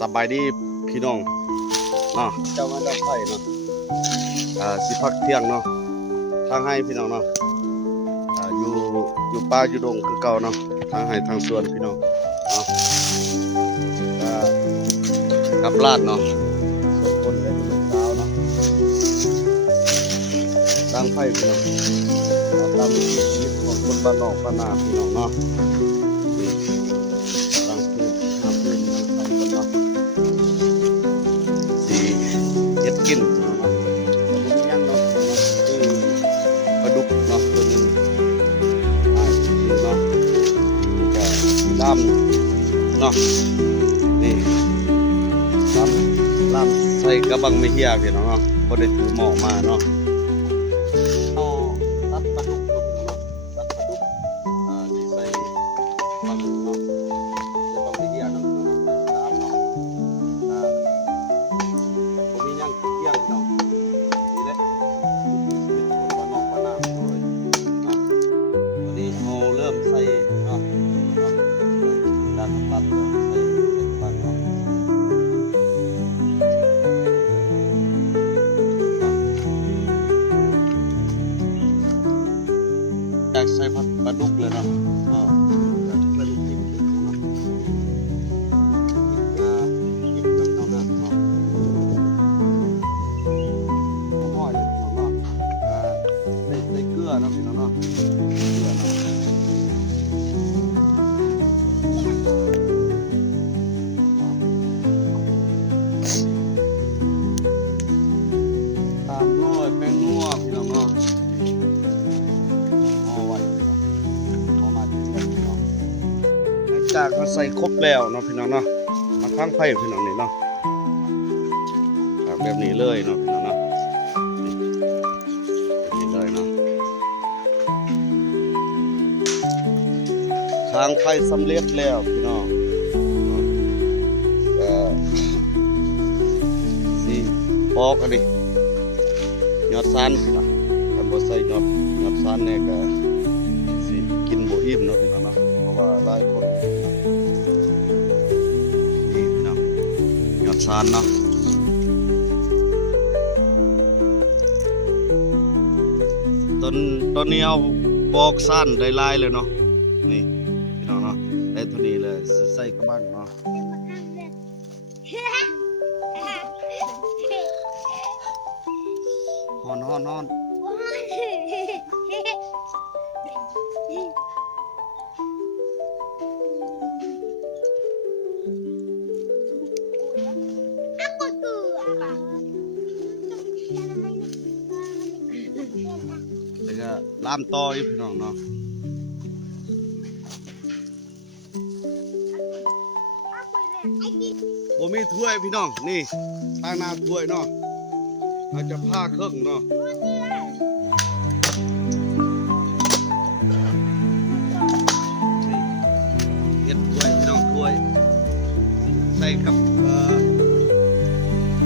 สบายดีพี่น้องเนาะเจ้ามาดับไฟเนาะสิพักเที่ยงเนาะทางให้พี่น้องเนาะอยู่ป่าอยู่ดงคือเก่าเนาะทางให้ทางสวนพี่น้องเนาะกับลาดเนาะส่วนคนได้เป็นสาวเนาะดังไฟพี่น้องตามวิถีชีวิตของคนบ้านนอกบ้านนาพี่น้องเนาะดังคืนห้ามคืนไฟกันเนาะเฮ็ดกินพี่น้องเนาะแล้วก็มีย่างเนาะคือปลาดุกเนาะตัวนึงคือเนาะก็ลามเนาะนี่ลามใส่กระบังไม่เฮียพี่น้องเนาะบ่ได้ถือหม้อมาเนาะตัดปลาดุกเนาะตัดปลาดุกที่ใส่ปลาดุกเนาะใส่บังไม่เฮียเนาะตามเนาะผมมีย่างเที่ยงเนาะนี่แหละคนบ้านนอกบ้านนาเลยเนาะตอนนี้เราเริ่มใส่เนาะด้านตัดใส่กระบังเนาะอยากใส่ปลาดุกเลยเนาะปลาดุกกินเนาะกินเครื่องเนาะเนาะข้าวหม้อเลยพี่น้องเนาะใส่เกลือเนาะพี่น้องเนาะเกลือเนาะตามด้วยแป้งนัวพี่น้องเนาะจากมาใส่ครบแล้วเนาะพี่น้องเนาะมาข้างไผ่พี่น้องนี่เนาะแบบนี้เลยเนาะพี่น้องเนาะแบบนี้เลยเนาะข้างไผ่สำเร็จแล้วพี่น้องสิปอกอันนี้ยอดซานพี่น้องกันบ่ใส่ยอดซานเนี่ยก็สิกินบ่อิ่มเนาะพี่น้องเนาะเพราะว่าหลายคนซานเนาะต้นนี้เอาปอกสั้นได้ลายเลยเนาะนี่พี่น้องเนาะได้ตัวนี้เลยใส่กระบังเนาะฮอนแล้วก็ลามต่ออีกพี่น้องเนาะผมมีถ้วยพี่น้องนี่ทางหน้าถ้วยเนาะเราจะผ้าเครื่องเนาะเฮ็ดถ้วยพี่น้องถ้วยใส่กับ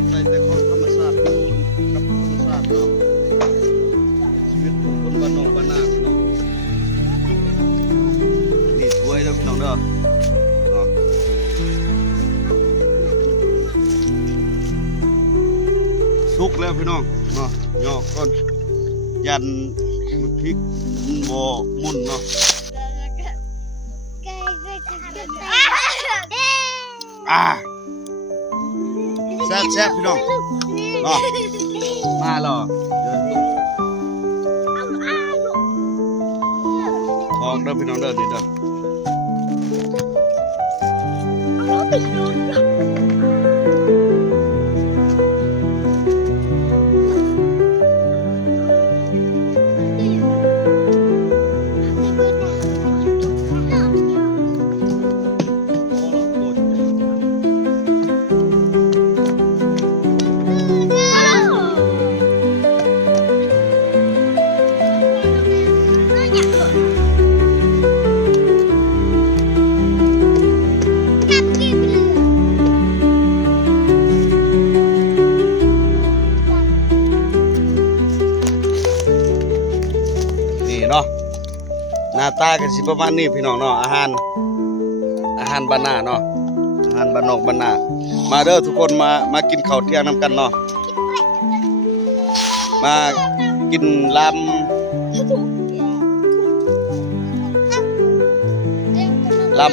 ใส่แต่ของธรรมชาติกับธรรมชาติเนาะชีวิตของคนบ้านนอกบ้านนาเนาะนี่ถ้วยเด้อพี่น้องเด้อเนาะสุกแล้วพี่น้องเนาะย่อก่อนยันพริกบ่มุนเนาะแซ่บพี่น้องเนาะมาหรอทองเด้อพี่น้องเด้อนี่เด้อหน้าตากันสิประมาณนี้พี่น้องเนาะอาหารบ้านนาเนาะอาหาร บ้านนอกบ้านนามาเด้อทุกคนมากินข้าวเที่ยงนํกันเนาะมากินลาม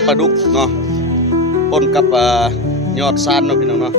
ปลาดุกเนาะปนกับยอดซานเนาะพี่น้องเนาะ